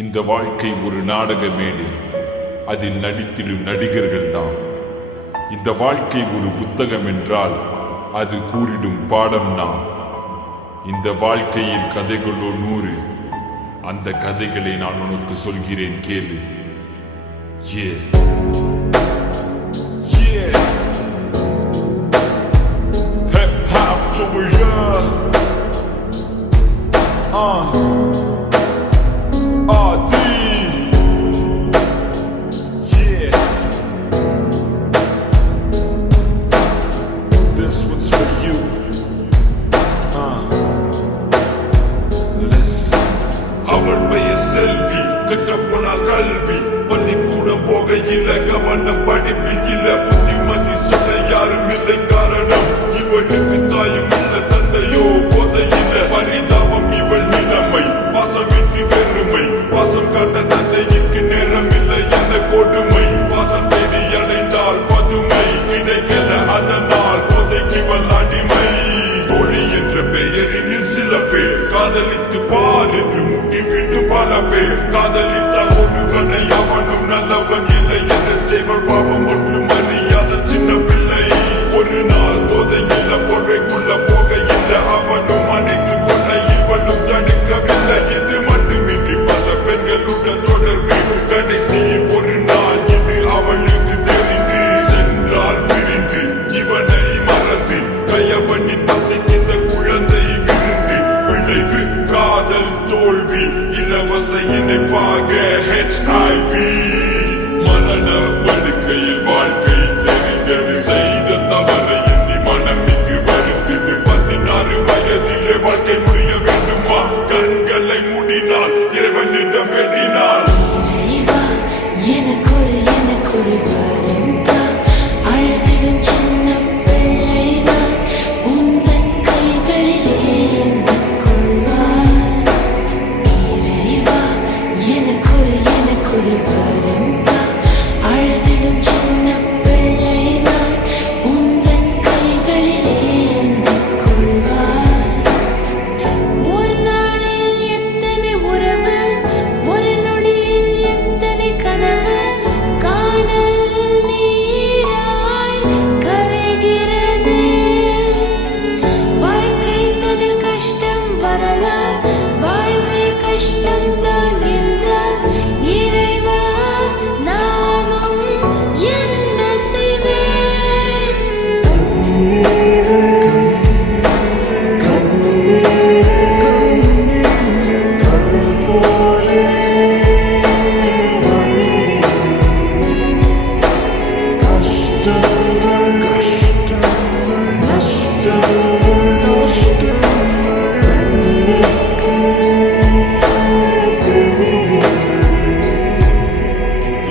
இந்த வாழ்க்கை ஒரு நாடக மேடை, அதில் நடித்திடும் நடிகர்கள் நாம். இந்த வாழ்க்கை ஒரு புத்தகம் என்றால் அது கூறிடும் பாடம் நாம். இந்த வாழ்க்கையில் கதைகளோ 100, அந்த கதைகளை நான் உனக்கு சொல்கிறேன் கேளு. This one's for you. Listen. அவள் பெயர் செல்வி, கற்க போனால் கல்வி, பள்ளிக்கூடம் போகையில கவனம் படிப்பில் இல்ல, புத்திமதி சொல்ல யாரும் இல்லை. காரணம் இவளுக்கு தாயும் இல்ல, தந்தையோ போதையில. பரிதாபம் இவள் நிலைமை, பாசமின்றி வெறுமை, பாசம் காட்ட தந்தைக்கு நேரம் இல்லை என்ன கொடுமை. பாசம் தேடி அடைந்தால் பதுமை கிடைக்கல, அதனால் போதைக்கு அடிமை. தோழி என்ற பெயரில் சில பேர் காதலித்து பார் என்று முடிவிட்டு பல பேர். காதலித்தால் ஒருவனை அவனும் நல்லவன் இல்லை என்று செய்வள் பாவம் ஒன்று மரியாத சின்ன பிள்ளை. ஒரு நாள் போதையில பொறைக்குள்ள போகையில்லை, அவனும் அணைத்து கொள்ள இவளும் தடுக்கவில்லை. இது மட்டுமின்றி பல பெண்களுடன் தொடர்பு. கடைசியில் ஒரு நாள் இது அவளுக்கு தெரிந்து சென்றால் பிரிந்து இவனை மறந்து கையவனி பசிக்கின்ற குழந்தை விருந்து. விளைவு காதல் தோல்வி, இலவச இணைப்பாக HIV. மரண படுக்கையில் வாழ்க்கை தெரிந்தது, செய்த தவறை எண்ணி மனம் இங்கு வருந்தது. 16 வயதிலே வாழ்க்கை முடிய வேண்டுமா? கண்களை மூடினால் இறைவனிடம் வேண்டினாள். எனக்கொரு வரம்தான், அழகிடும் சின்ன பிள்ளைதான் உந்தன் கைகளிலே ஏந்திக் கொள்வார். இறைவா, எனக்கொரு வரம்தான், அழகிடும் சின்ன பிள்ளைதான் உந்தன் கைகளிலே ஏந்திக் கொள்வார். ஒரு நாளில் எத்தனை உறவு, ஒரு நொடியில் எத்தனை கனவு. காணல் நீராய் கரைகிறது, வாழ்க்கை தனில் கஷ்டம் வரலாம், வாழ்வே கஷ்டம்தான் என்றால் இறைவா நானும் என்ன செய்வேன்?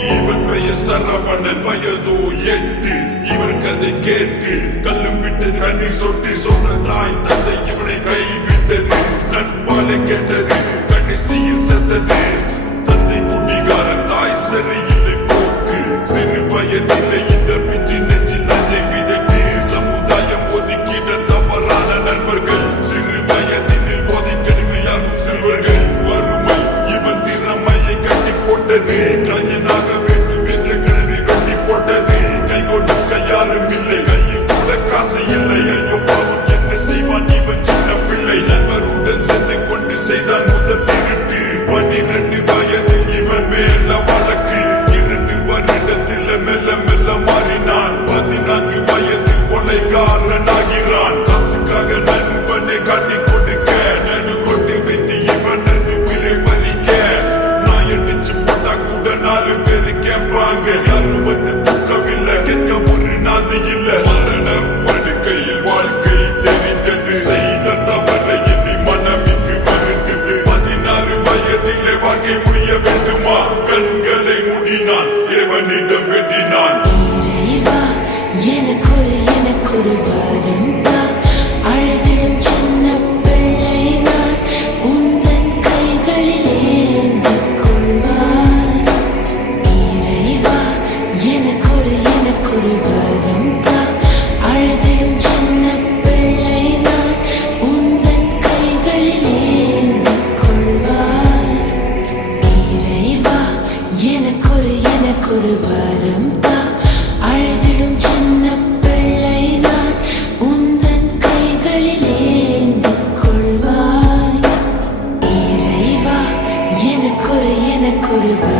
இவன் பெயர் சரவணன், வயதோ 8. இவர் கதை கேட்டு கல்லும் விட்டது, கண்ணி சொட்டி சொன்ன தாய் தந்தை இவனை கைவிட்டது. நட்பாலை கேட்டது, கடைசியில் செத்தது. தந்தை குடிகாரன், தாய் சரியில்லை போக்கு. சிறு வயதில்லை இந்த பிச்சு நெஞ்சில் நஞ்சை விதைத்து. சமுதாயம் ஒதுக்கிட தவறான நண்பர்கள், சிறு வயதினில் போதை கடுமையாகும் சிறுவர்கள். வறுமை இவன் திறமையை கட்டி போட்டது, கலைஞனாக வேண்டும் என்ற கனவை கட்டி போட்டது. கை கொடுக்க யாரும் இல்லை, கையில் கூட காசு இல்லை. ஐயோ பாவம் என்ன செய்வான் இவன் சின்ன பிள்ளை. நண்பருடன் சேர்ந்து கொண்டு செய்தான் குருவி